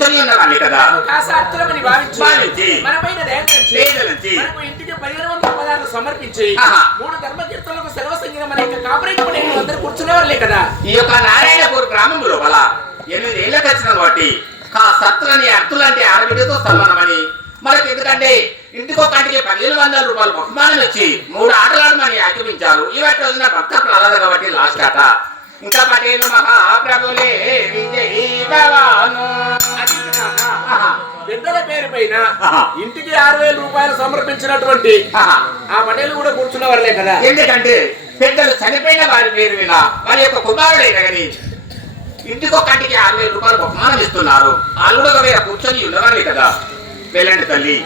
కదా. కాసార్థులమని భావించి భావించి మన పైన దయచేసి లేదలంచి మనకు ఇంటికి పదిహేను వందల పదార్థాలు సమర్పించి. మూడు ధర్మ కీర్తనలకు సెలవు సంగీతం యొక్క కాపరేట్ అందరూ కూర్చునేవారులే కదా. ఈ యొక్క నారాయణపూర్ గ్రామం లోపల ఎనిమిది ఏళ్ళకి వచ్చిన కాబట్టి సత్తులని అర్థులంటే ఆడబిడ్డతో సమానమని మనకి ఎందుకంటే ఇంటికి ఒకటికి పదిహేను వందల రూపాయలు బహుమానం ఇచ్చి మూడు ఆటలాడమని ఆక్రమించారు ఈ వాటి రోజున భక్త ప్రహ్లాద కాబట్టి లాస్ట్ ఆట ఇంకా పటేలు మహాప్రభులే. పెద్దల పేరు పైన. ఇంటికి ఆరు వేల రూపాయలు సమర్పించినటువంటి. ఆ పటేలు కూడా కూర్చున్నవారులే కదా. ఎందుకంటే పెద్దలు చనిపోయిన వారి పేరు విన వారి యొక్క కుమారుడైన కానీ ఇంటికి ఒక్కటికి ఆరు వేల రూపాయలు బహుమానం ఇస్తున్నారు. అల్లుడు ఒక వేళ కూర్చొని ఉన్నవాళ్ళే కదా. వెళ్ళండి తల్లి.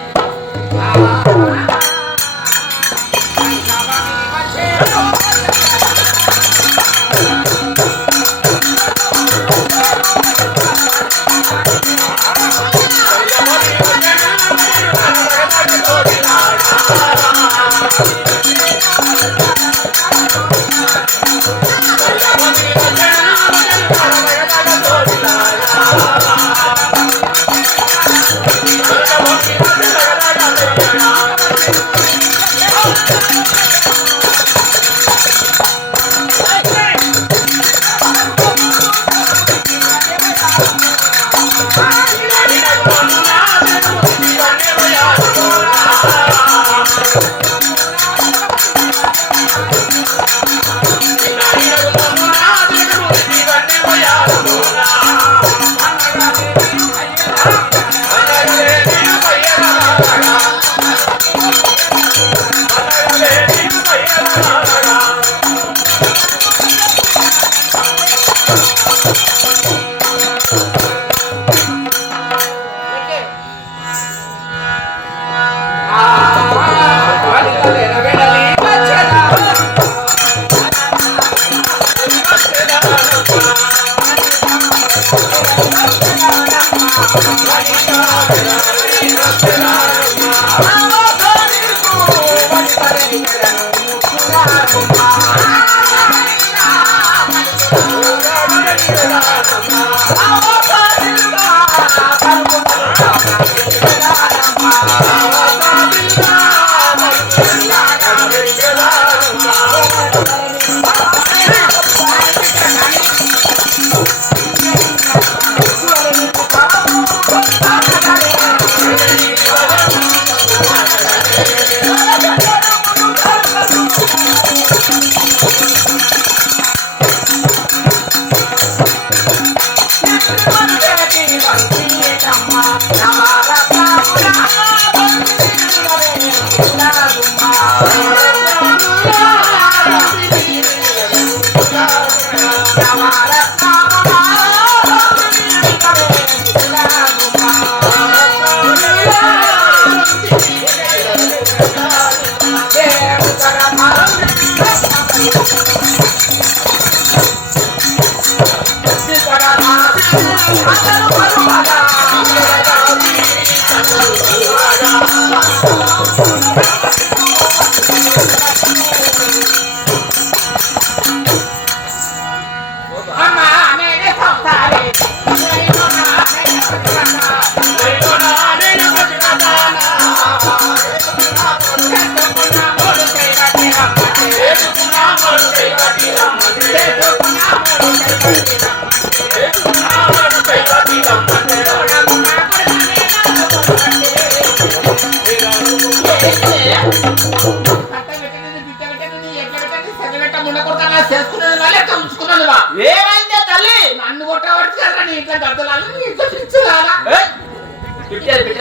Música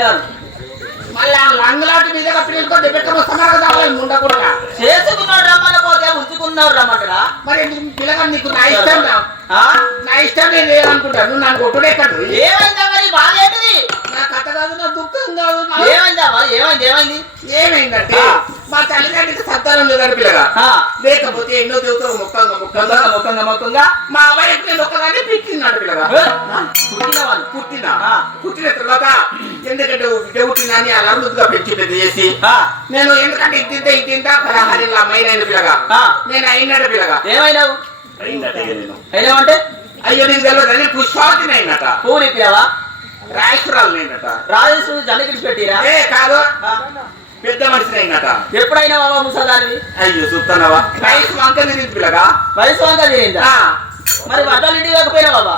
పిచ్చారు మళ్ళా లంగులాటి మీద కప్పినీళ్ళతో దెబ్బెట్టం వస్తున్నారు కదా వాళ్ళు ఉండకుండా చేసుకున్నాడు రమ్మని పోతే ఉంచుకున్నాడు రమ్మంటరా మరి పిల్లగా నీకు నా ఇష్టం? నా ఇష్టం నేను ఏమనుకుంటాను నువ్వు నన్ను కొట్టుడే కాదు. ఏమైందా మరి? బాధ ఏంటిది? నా కథ కాదు నా దుఃఖం కాదు ఏమైందా? మరి ఏమైంది? ఏమైంది? ఏమైందంటే. మా తల్లిదండ్రికి సంతానం లేదని పిల్లగా. లేకపోతే ఎన్నో దేవతలు ముఖంగా ముఖంగా మొత్తంగా మొత్తంగా మా అవ్వయ్యకి నేను ఒక్కదాన్ని పిచ్చిన్నాడు పిల్లగా. పుట్టిన వాళ్ళు. పుట్టిన. పుట్టిన తర్వాత ఎందుకంటే పుట్టిందని అలా పెంచి పెద్ద చేసి ఆ, నేను ఎందుకంటే ఇంతింత ఇంతింత పదహారు పిల్లగా. ఆ. నేను అయినట్టు పిల్లగా. ఏమైనావు? నేను అయినావంటే? అయ్యో నీకు తెలియదు నేను పుష్పావతిని అయినట. పువ్వులు ఇప్పినావా రాయసురాలు నేనట రాజేశ్వరి జనకిడిచి పెట్టిరా? ఏ కాదు. పెద్ద మనిషి అయినట. ఎప్పుడైనా బాబా ముసలాన్ని అయ్యో చూస్తున్నావా? వయసు వంక తిరిగి పిల్లగా. వయసు తిరిందా ఆ, మరి వడ్డాలు ఇంటికి బాబా.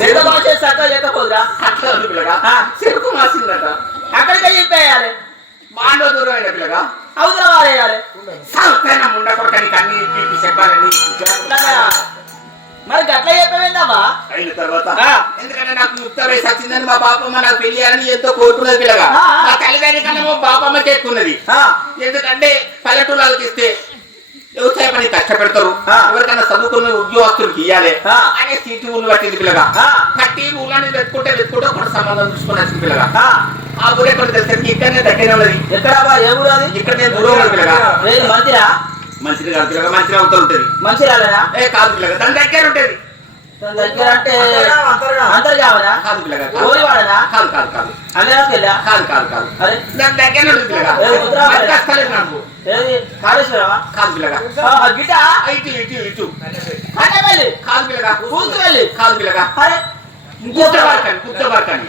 పెద్ద భాష చక్కగా చెప్పకపోదురా అట్లా ఉంది పిల్లగా ఆ. చెరుకు మాసిందట అక్కడికే చెప్పేయాలి. మాండో దూరం అయిన పిల్లగా అవతల వారేయాలి సంస్థైన ముండ కొరకని కన్నీ పీపి చెప్పాలని అట్లాగా. మరి గట్ల చెప్పేందమ్మా అయిన తర్వాత. ఎందుకంటే నాకు ముక్త వయసు వచ్చిందని మా బాపమ్మ నాకు పెళ్ళి చేయాలని ఎంతో కోరుకున్నది పిల్లగా. మా తల్లిదండ్రి కన్నా మా బాపమ్మకి ఎక్కున్నది ఎందుకంటే పల్లెటూళ్ళకి ఇస్తే వ్యవసాయ పని కష్టపెడతారు. ఎవరికైనా చదువుకున్న ఉద్యోగస్తులకు ఆ. అనే సీటు ఊళ్ళు పట్టింది పిల్లగా. కట్టి ఊళ్ళని వెతుకుంటే వెతుకుంటే ఒక సంబంధం చూసుకుని వచ్చింది పిల్లగా. ఆ, ఊరు ఎక్కడ తెలిసరికి ఇక్కడనే దగ్గర ఉన్నది. ఎక్కడాబా ఏ ఊరు అది? ఇక్కడ నేను దూరం ఉన్నది పిల్లగా మంచిరా? మంచిది కాదు పిల్లగా మంచిగా అవుతూ ఉంటుంది. మంచిరాలేనా ఏ కాదు పిల్లగా దాని దగ్గర ఉంటుంది. తన దగ్గర అంటే అంతర్గామనా? కాదు పిల్లగా కాదు. ఓరివాడనా కాదు కాదు కాదు. వెళ్ళా కాదు కాదు కాదు. అరే. దాని దగ్గర ఉంటుంది పిల్లగా. నాకు. కాళేశ్వరమా? కాదు పిల్లగా. గిట ఇటు ఇటు ఇటు అన్నపల్లి కాదు పిల్లగా. కూతురెల్లి కాదు పిల్లగా. అరే కుత్తవారికని కుత్తవారికని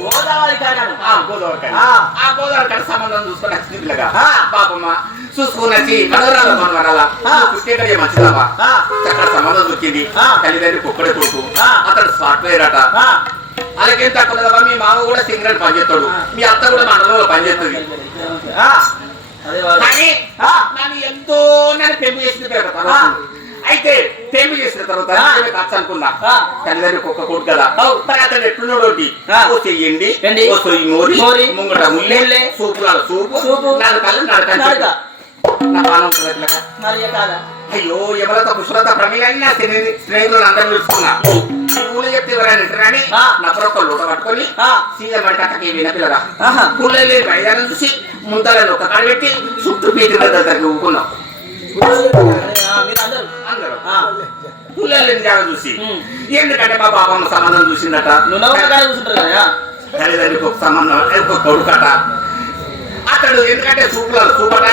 గోదావరి కాడాను ఆ గోదావరికని ఆ. ఆ గోదావరికని సంబంధం చూసుకొని వచ్చింది పిల్లగా. పాపమ్మ చూసుకుని వచ్చి మనవరాల మనవరాల. పుట్టేకడే మంచిదావా. చక్కగా సంబంధం దొరికింది. ఆ. తల్లిదండ్రి కుక్కడే కొడుకు. అతడు సాఫ్ట్వేర్ అట. అలాగేం తక్కువ మీ మామ కూడా సింగరెట్ పనిచేస్తాడు. మీ అత్త కూడా మండలంలో పనిచేస్తుంది. కానీ. నన్ను ఎంతో నన్ను పెంపు చేసిన తర్వాత. అయితే పెంపు చేసిన తర్వాత ఖర్చు అనుకున్నా. తల్లిదండ్రులకు ఒక్క కొడుకు కదా. మరి అతను. ఓ చెయ్యండి. ఓ సొయ్యి మోరి మోరి. ముంగట ముల్లే ముల్లె. సూపుల సూపు సూపు. నాలుగు కళ్ళు నడక. నా అట్లాగా. మరి కాదా అయ్యో ఎవరత కుశలత ప్రమిళని నా స్నేహి- స్నేహితులను అందరూ ఈ ఊళ్ళో చెప్తే ఎవరైనా ఆ. నబ్బరొక్క లూట పట్టుకొని. సీఎం మడి కట్టకి వినపిల్లగా ఆహా. పుల్లలు మైదానం చూసి ముందరని ఒక కాడ పెట్టి చుట్టూ పీటి దగ్గరికి ఊకున్నాం పుల్లలు జాగా చూసి. ఎందుకంటే మా పాపమ్మ సంబంధం చూసిందట. తల్లిదండ్రికి ఒక సంబంధం ఒక కొడుకట. ఎందుకంటే సూపులలో సూపట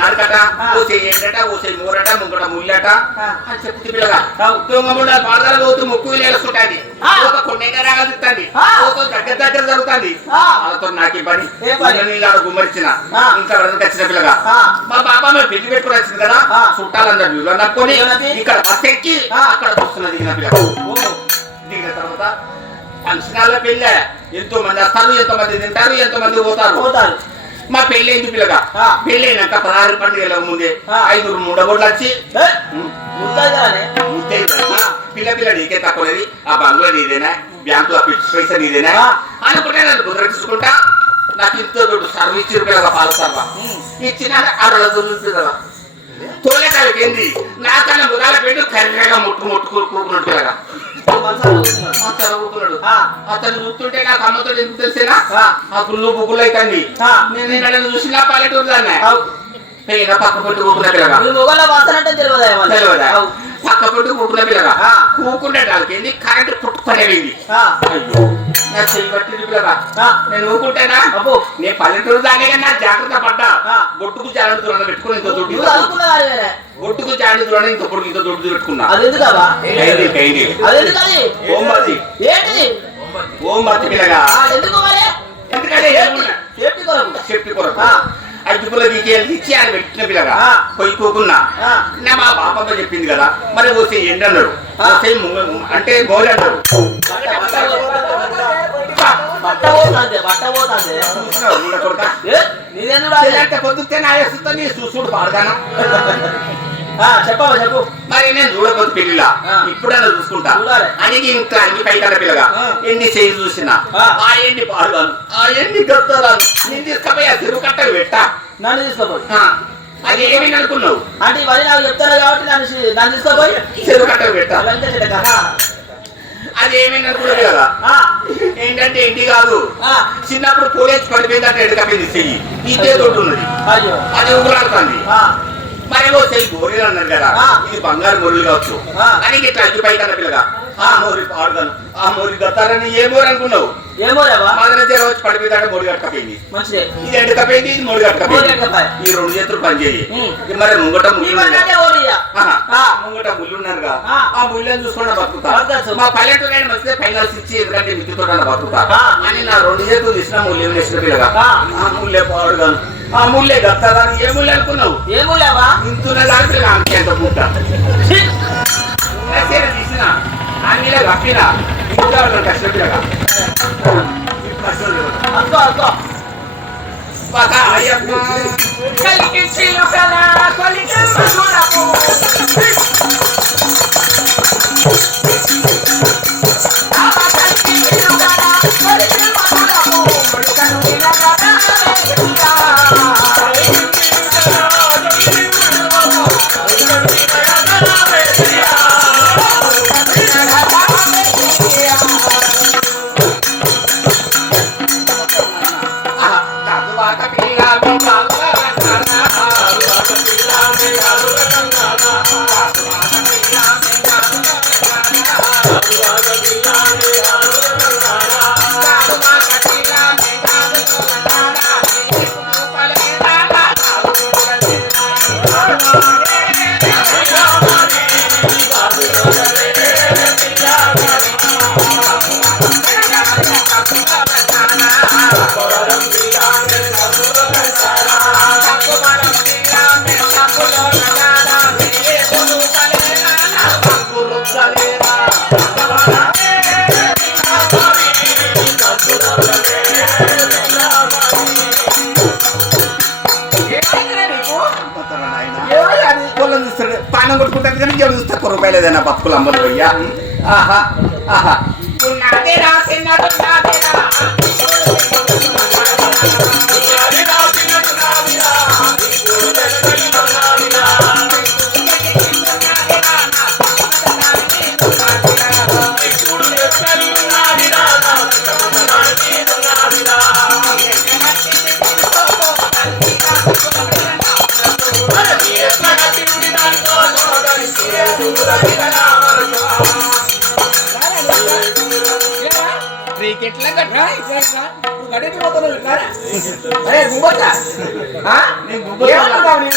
నడకట. ఊసే ఏంటట ఊసే మూరట ముంగట ముల్లట ఆ. అని చెప్తే పిల్లగా అవు. దొంగ ముండ పాదాలు పోతూ ముక్కు నేలుస్తుంటది ఆ. ఒక కొండగా రాగలుగుతుంది. ఒక దగ్గర దగ్గర జరుగుతుంది. వాళ్ళతో నాకే పని? నీళ్ళు గుమ్మరిచిన. ఇంకా వరకు వచ్చిన పిల్లగా. మా బాబా మేము పెళ్ళి పెట్టుకుని వచ్చింది కదా. చుట్టాలందరూ వీళ్ళు నప్పుకొని? ఇక్కడ బస్ ఎక్కి. అక్కడ వస్తున్నది దిగిన పిల్లగా దిగిన తర్వాత ఫంక్షనాల పెళ్ళే ఎంతో మంది వస్తారు ఎంతో మంది తింటారు ఎంతో మంది పోతారు పోతారు మా పెళ్ళి అయింది పిల్లగా ఆ. అయినాక పదహారు పండుగల ముందే ఆ. ఐదుగురు మూడబొడ్లు వచ్చి పిల్ల పిల్ల నీకే తక్కువది ఆ బంగ్లా నీదేనా? బ్యాంకులో పిచ్చి పైసా నీదేనా? ఆ. అనుకుంటే నన్ను కుదిరించుకుంటా నాకు ఇంత సర్వీస్ పిల్లగా పాలు సర్వా. ఇచ్చిన అరవై దొరుకుతుంది కదా నా కన్నా బుధాల పెట్టి కర్రెగా ముట్టు ముట్టు కూకున్నట్టు పిల్లగా మనసారా కూర్చున్నారు. మా చదువుకున్నాడు ఆ, అతను చూస్తుంటే నాకు అమ్మతో ఎందుకు తెలిసేనా? ఆ. గుళ్ళు బుగ్గులు అవుతుంది. నేను నేను చూసిన పల్లెటూరు దాన్ని పక్క పొట్టు అంటే తెలియదా. పక్క పొట్టు కూకున్న పిల్లగా. ఆ. కూకుంటే వాళ్ళకి కరెంట్ పుట్టుకొనేది ఆ, అయ్యో నా చెయ్యి పట్టింది పిల్లగా. ఆ, నేను ఊకుంటేనా? అబ్బో. నేను పల్లెటూరు కానీ నా జాగ్రత్త పడ్డా. బొట్టుకు జాగ్రత్త దూరం పెట్టుకుని ఇంత దుడ్డు దాని బొట్టుకు జాగ్రత్త దూరం ఇంత పొడుగు ఇంత దుడ్డు పెట్టుకున్నా. ఓంబతి ఓంబతి పిల్లగా. ఆ, ఎందుకు మరి? ఎందుకంటే? సేఫ్టీ కొరకు. చెప్పి కొరకు. పుల్ల దిగేది ఇచ్చి ఆయన పెట్టిన పిల్లగా. పోయి కూకున్నా. నా మా బాపమ్మ చెప్పింది కదా మరి ఓసే ఎండు అన్నాడు ముంగ- అంటే గోరి అన్నాడు పొద్దుతే నా వేస్తుందో నీ చూసుడు చెప్పవా చెప్పు మరి నేను చూడకపోతే పెళ్ళిలా ఆ. ఇప్పుడన్నా చూసుకుంటా. అని ఇంట్లో అన్ని పైకల పిల్లగా. ఎన్ని చేయి చూసినా? ఆ. ఎండి పాడుగాను? ఆ ఎండి గొత్తరాను నేను తీసుకపోయి చెరువు కట్టలు పెట్టా. నన్ను తీసుకోపోయి. అది ఏమి అనుకున్నావు? అంటే ఇవన్నీ నాకు చెప్తాను కాబట్టి నన్ను నన్ను తీసుకోపోయి చెరువు కట్టలు పెట్టా. అది ఏమి అనుకున్నావు కదా? ఆ, ఏంటంటే ఇంటి కాదు. ఆ, చిన్నప్పుడు పోలేసి పడిపోయిందంటే ఎడకపోయింది చెయ్యి ఇదే తోటి ఉన్నది. అది ఊగులాడుతుంది. ఆ, మరి ఓ చెయ్యి గోరీలు అన్నారు కదా. ఆ. ఇది బంగారు మొరులు కావచ్చు. అని ఇట్లా అగ్గి పైకి అన్న పిల్లగా. ఆ మోరి పాడుగాను ఆ మోరి గత్తారని ఏ మోరి అనుకున్నావు? వచ్చి పడిపోయిందంటే మోడి కట్టకపోయింది. ఇది ఎండకపోయింది ఇది మోడి కట్టకపోయింది. కట్టకపోయి. ఈ రెండు చేతులు పని చేయి. ఉమ్. ఇది మరి ముంగట ముళ్ళు. ముంగట ముళ్ళు ఉన్నారుగా. ఆ. ముళ్ళని చూసుకుంటా బతుకుతా. మా పల్లెటూరు నేను వస్తే ఫైనల్స్ ఇచ్చి ఎందుకంటే మిత్తితో బతుకుతా. ఆ. అని నా రెండు చేతులు తీసిన ముళ్ళు వేసిన పిల్లగా ఆ. ఆ ముళ్ళే పాడుగాను ఆ ముళ్ళే గత్తదాని ఏ ముళ్ళు అనుకున్నావు? ఏములేవా ఇంతున్న దాంట్లో ఆమెకి ఎంత పుట్ట? సరే తీసిన. ஆங்கில வக்கீலா இந்தியாவில் கஷ்டப்பட்டாங்க அப்பா அப்பா பகா ஐயப்பா கலிக்கு சீலு கலா கலிக்கு மதுரா పానం కొట్టుకుంటాను కానీ ఎవరు చూస్తే ఒక్క రూపాయలు ఏదైనా బతుకులు అమ్మలు పోయ్యా. ఆహా ఆహా. క్రికెట్ల రా, ఇట్లా పోతున్నావు అరే, నేను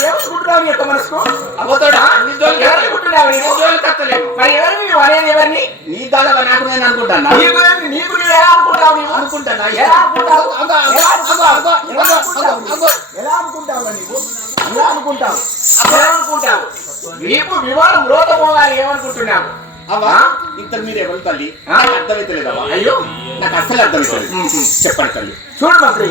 ఏమనుకుంటున్నావు నీ యొక్క మనసుకు? అవ్వతోడా నీ ఏమనుకుంటున్నావు మరి ఎవరిని నువ్వు అనేది ఎవరిని? నీ దాదా నాకు నేను ఎలా అనుకుంటావు నీవు? అనుకుంటానా ఎలా అనుకుంటావు? ఎలా అనుకుంటావు నీవు? ఎలా అనుకుంటావు? ఎలా అనుకుంటావు? నీకు విమానం లోత పోవాలి ఏమనుకుంటున్నావు? అవ్వా ఆ? ఇంత మీరు ఎవరు తల్లి అర్థమైతలేదవ్వా? అయ్యో. నాకు అస్సలు అర్థమైతలేదు. చెప్పండి తల్లి. చూడు మంత్రి.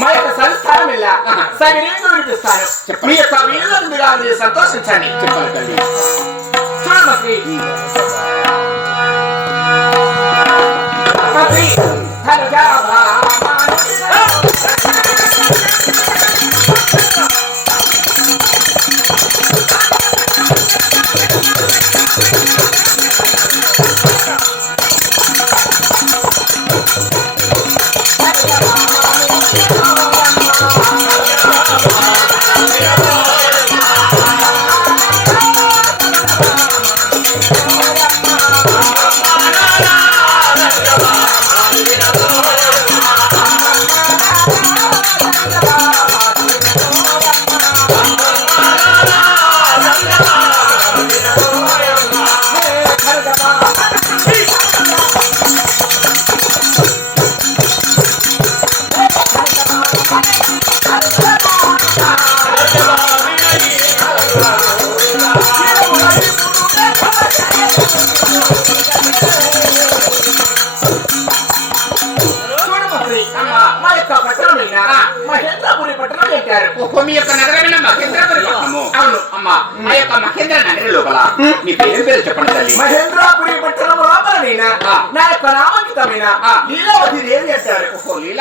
మా యొక్క సంస్థానం ఇలా. సవినీయంగా వినిపిస్తాను. చెప్పండి. మీ యొక్క వీళ్ళను మీరు సంతోషించండి. చెప్పాలి తల్లి. చూడు మంత్రి మంత్రి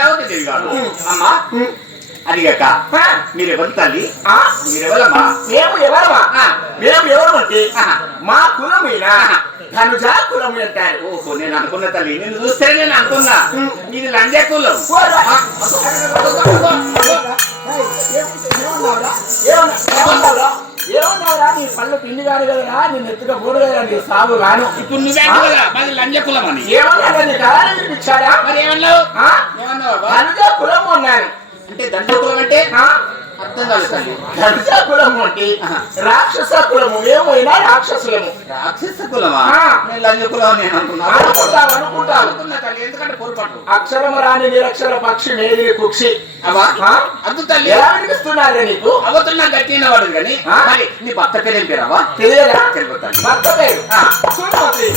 ఓహో లీలావతి దేవి గారు. అమ్మా అదిగాక ఆ? మీరెవరు తల్లి? మీరెవరమ్మా మేము ఎవరమా ఆ. మేము ఎవరమంటే. మా కులమైన. ధనుజా కులం అంటారు ఓహో నేను అనుకున్న తల్లి నేను చూస్తే నేను అనుకున్నా ఇది లంజా కులం? ఏమన్నా- ఏమన్నావురా? నీ పళ్ళు పిండి కాదు కదరా నేను ఎత్తుగా కదా నీ సాగు రాను. ఇప్పుడు నువ్వే కదా మాది లంజా కులం అని నీ వినిపించాడా మరి ఏమన్నావు? బాబా? కులం అన్నాను. అంటే దండ కులం అంటే ఆ? అర్థం కులము అంటే. రాక్షస కులము. ఏమైనా రాక్షసులము. రాక్షస కులమా? ఆ. నేను లంజ కులం నేను అనుకున్నా. తల్లి ఎందుకంటే పొరపాటు అక్షరము రాని నిరక్షర పక్షి మేదిరి కుక్షి. అవా ఆ? అద్దు తల్లి. ఎలా వినిపిస్తున్నారే నీకు? అవతున్నా గట్టిన వాడు కానీ? మరి నీ భర్త పేరేం పేరావా? తెలియదా తెలియదు భర్త పేరు. చూడమతి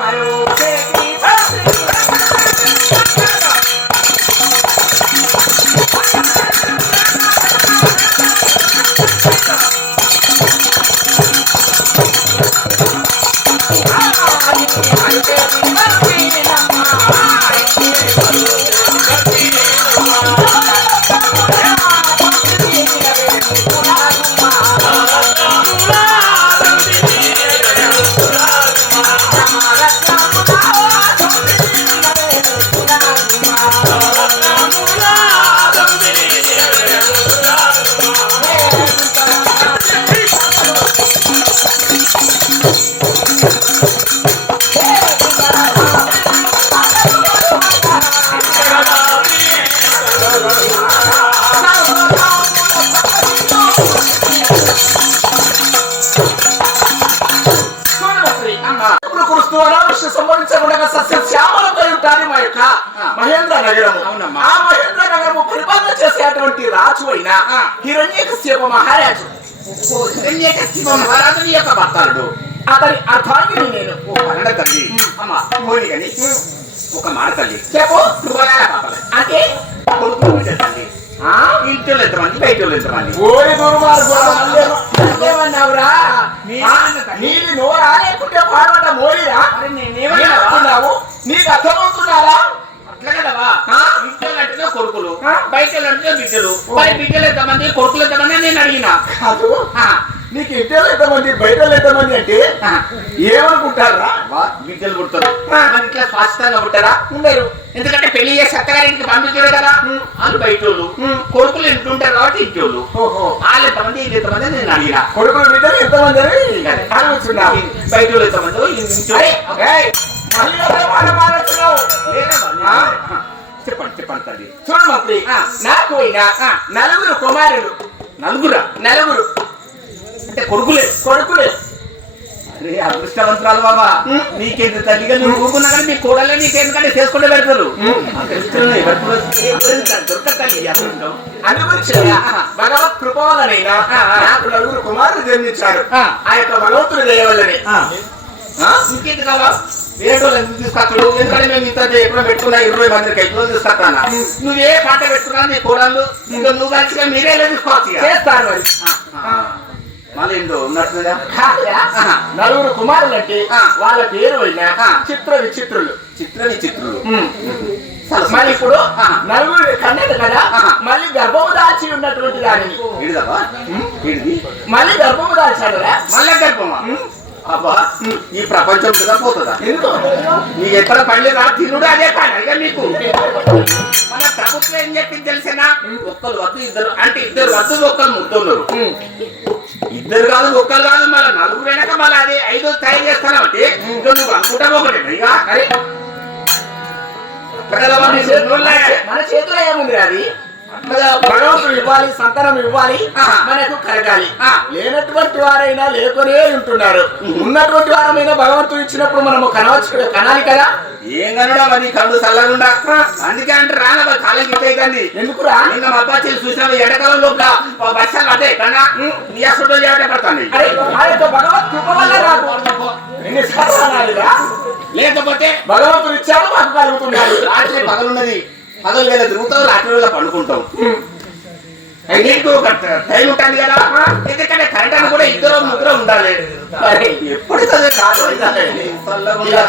మరో చేసేటువంటి రాజు అయిన. హిరణ్యకశ్యప మహారాజు మహారాజు నీ యొక్క భర్తలుడు అతని అర్థాంగిని నేను ఓ కన్నడ తల్లి అమ్మ మోని కానీ ఒక మాట తల్లి. చెప్పు. నువ్వు. అంటే కొడుకు తల్లి? ఇంట్లో ఎంతమంది బయట ఎంతమంది ఓరి నీది నోరా లేకుంటే మోరిరా? నీకు అర్థమవుతున్నారా అట్లా కదవా? కొడుకులు? బయట అంటే బిడ్డలు. మరి బిడ్డలు ఎంతమంది? కొడుకులు ఎంతమంది? నేను అడిగిన. కాదు. నీకు ఇంట్లో ఎంతమంది బయట ఎంతమంది అంటే. ఏమనుకుంటారా? బిడ్డలు పుడతారు. ఇట్లా స్పష్టంగా పుట్టారా? ఉండరు. ఎందుకంటే పెళ్ళి చేసి అత్తగారింటికి పంపించారు కదా. వాళ్ళు బయట వాళ్ళు. కొడుకులు ఇంటుంటారు కాబట్టి ఇంటోళ్ళు ఓహో. వాళ్ళు ఎంతమంది వీళ్ళు ఎంతమంది నేను అడిగిన. కొడుకులు బిడ్డలు ఎంతమంది అని బయట వాళ్ళు ఎంతమంది ఇంటోళ్ళు చెప్పండి చెప్పండి తల్లి. చూడు మంత్రి ఆ. నాకు అయినా నలుగురు కుమారులు. నలుగురా? నలుగురు. అంటే కొడుకులే? కొడుకులే. అరే అదృష్టవంతురాలు బాబా. నీకెంత తల్లిగా? నువ్వు ఊరుకున్నా కానీ మీ కోడలే నీకెందుకంటే చేసుకుంటే పెడతారు. భగవత్ కృప ఆ. నాకు నలుగురు కుమారులు జన్మించారు. ఆ. ఆ యొక్క భగవంతుడు దయవల్లని ఇంకేంటి కావా వేరే వాళ్ళు ఎందుకు తీసుకొస్తాడు? ఎందుకంటే మేము ఇంత ఎప్పుడో పెట్టుకున్నా ఇరవై మందికి ఎప్పుడో తీసుకొస్తానా? నువ్వే పాట పెట్టుకున్నా నీ కోడళ్ళు ఇంకా నువ్వు కలిసిగా మీరే తీసుకోవచ్చు. చేస్తాను మరి. మళ్ళీ. నలుగురు కుమారులు అంటే. వాళ్ళ పేరు అయినా. చిత్ర విచిత్రులు. చిత్రని చిత్రులు మళ్ళీ ఇప్పుడు. నలుగురు కన్నెలు కదా. మళ్ళీ గర్భము దాల్చి ఉన్నటువంటి దానిని. మళ్ళీ గర్భము దాల్చాడురా మళ్ళా గర్భమా? అబ్బా ఈ ప్రపంచం కదా పోతుందా? నీకు ఎక్కడ రా తినుడు అదే ఇక నీకు. మన ప్రభుత్వం ఏం చెప్పింది తెలిసేనా? ఒక్కరు వద్దు ఇద్దరు అంటే ఇద్దరు వద్దు ఒక్కరు ముద్దున్నారు. ఉమ్. ఇద్దరు కాదు ఒక్కరు కాదు మళ్ళీ నలుగురు వెనక మళ్ళీ అది ఐదు తయారు చేస్తాను అంటే ఇంకా నువ్వు అనుకుంటావు ఒకటే ఇక కదా మన చేతిలో ఏముంది అది? కదా భగవంతుడు ఇవ్వాలి సంతానం ఇవ్వాలి. మనకు కలగాలి. లేనటువంటి వారైనా లేకొనే ఉంటున్నారు. ఉన్నటువంటి వారమైనా భగవంతుడు ఇచ్చినప్పుడు మనము కనవచ్చు కనాలి కదా? ఏం కనుడా మరి కళ్ళు చల్లకుండా అందుకే అంటే రానబ్బా కాలం గిట్టే కానీ ఎందుకురా నిన్న మా అబ్బాయి చూసిన ఎండకాలం లోపల వర్షాలు అదే కన్నా నీ అసలు ఆ యొక్క భగవత్ కృప వల్ల నాకు? లేకపోతే భగవంతుడు ఇచ్చాడు మాకు కలుగుతున్నాడు రాత్రి పగలున్నది. పగలు వేళ తిరుగుతావు రాత్రి వేళ పండుకుంటావు. నీకు ఒక టైం ఉంటుంది కదా ఎందుకంటే కరెంట్ అని కూడా ఇద్దరు ముగ్గురు ఉండాలి. ఎప్పుడు కాదు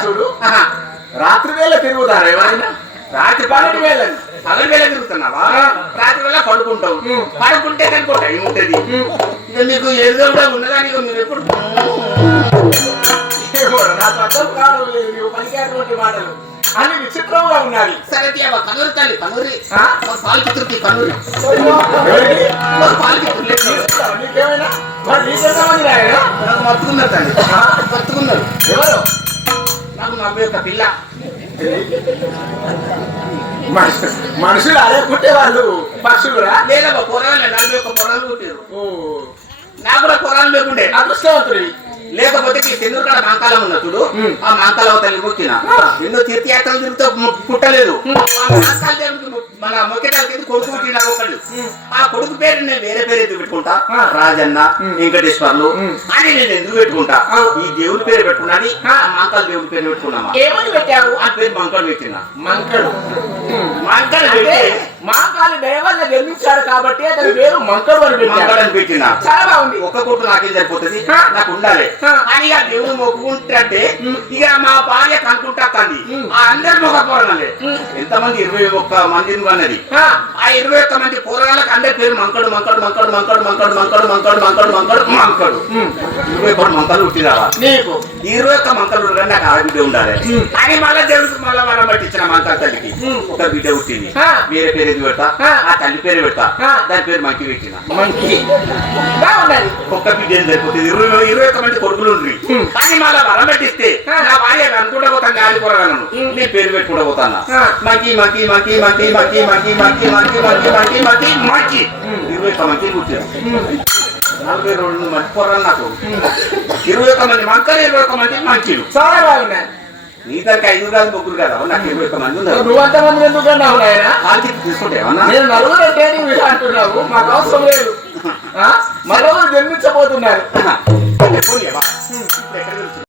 చూడు. రాత్రి వేళ తిరుగుతారు ఎవరైనా? రాత్రి పగలు వేళ పగలు వేళ తిరుగుతున్నావా? రాత్రి వేళ పడుకుంటావు. ఉమ్. పడుకుంటే కనుక టైం ఉంటుంది. ఇక నీకు ఏదో కూడా ఉన్నదా నీకు మీరు ఎప్పుడు నాకు అర్థం నీవు పలికేటువంటి మాటలు. అది విచిత్రంగా ఉన్నది సరే తీయవ కనూరు తల్లి కనూరి. పాలకి తృప్తి కనూరి. పాలకి నీకేమైనా మత్తుకున్నారు తల్లి. మత్తుకున్నారు. ఎవరు? నాకు మా ఒక్క పిల్ల. మనుషులు అదే కుట్టేవాళ్ళు పక్షులురా? లేదా పొరాలు నలభై ఒక్క పొరాలు కుట్టారు నాకు కూడా పొరాలు లేకుండే. అదృష్టవంతుడివి లేకపోతే ఈ చెన్నూరు కాడ మాంకాలం ఉన్న చూడు. ఆ మాంకాలం తల్లి మొక్కిన. ఎన్నో తీర్థయాత్రలు తిరుగుతూ పుట్టలేదు. మన మొక్కేటానికి కొడుకు పుట్టిన ఒకళ్ళు. ఆ కొడుకు పేరు నేను వేరే పేరు ఎందుకు పెట్టుకుంటా. రాజన్న. వెంకటేశ్వర్లు. అని నేను ఎందుకు పెట్టుకుంటా. ఈ దేవుడి పేరు పెట్టుకున్నాని మాంకాల దేవుడి పేరు పెట్టుకున్నామా? ఏమని పెట్టావు? ఆ పేరు మంకడు పెట్టిన. మంకడు. మంకడు అంటే పెట్టి మాంకాలి దైవాన్ని జన్మించాడు కాబట్టి అతని పేరు మంకడు అని పెట్టాడు పెట్టిన చాలా బాగుంది. ఒక్క కొట్టు నాకేం సరిపోతుంది. నాకు ఉండాలి. ఆ. అని ఇక దేవుడు మొక్కుకుంటే ఇక మా భార్య కనుక్కుంటా కంది ఉమ్. ఆ అందరి మొక్క పోరగాలే ఉమ్. ఎంతమంది? ఇరవై ఒక్క మందిని అన్నది? ఆ, ఇరవై ఒక్క మంది పోరగాళ్ళకి అందరి పేరు మంకడు మంకడు మంకడు మంకడు మంకడు మంకడు మంకడు మంకడు మంకడు మంకడు. ఇరవై ఒక్క మంకలు పుట్టిరావా నీకు. ఇరవై ఒక్క మంకలు నాకు ఆడబిడ్డ ఉండాలి. అని మళ్ళీ మనం మంకల తల్లికి. ఒక బిడ్డ పుట్టింది. వేరే పేరు ఎందుకు పెడతా ఆ. తల్లి పేరు పెడతా. దాని పేరు మంకి పెట్టిన మంకి ఒక్క బిడ్డ సరిపోతుంది ఇరవై ఇరవై ఒక్క మంది కొడుకులు ఉండ్రి. కానీ మళ్ళీ వరం పెట్టిస్తే. నా భార్య అనుకుంటా పోతాను గాలి కూరగాను నీ పేరు పెట్టుకుంటా పోతాను. మంకి మంకి మంకి మంకి మంకి మంకి మంకి మంకి మంకి మంకి మంకి మంకి. ఇరవై ఒక్క మంకి ఉమ్. నలభై రెండు మంది పొరాలు నాకు ఇరవై ఒక్క మంది మంకలు ఇరవై ఒక్క మంది మంకిలు చాలా బాగున్నది నీ ఐదు కాదు ముగ్గురు కదా. నాకు ఇరవై ఒక్క మంది ఉన్నారు. నువ్వు అంతమంది ఎందుకు అన్నావు నాయన? కాల్చి తీసుకుంటే ఏమన్నా నేను నలుగురు నువ్వు అంటున్నావు. మాకు అవసరం లేదు? మరొకరు జన్మించబోతున్నారు.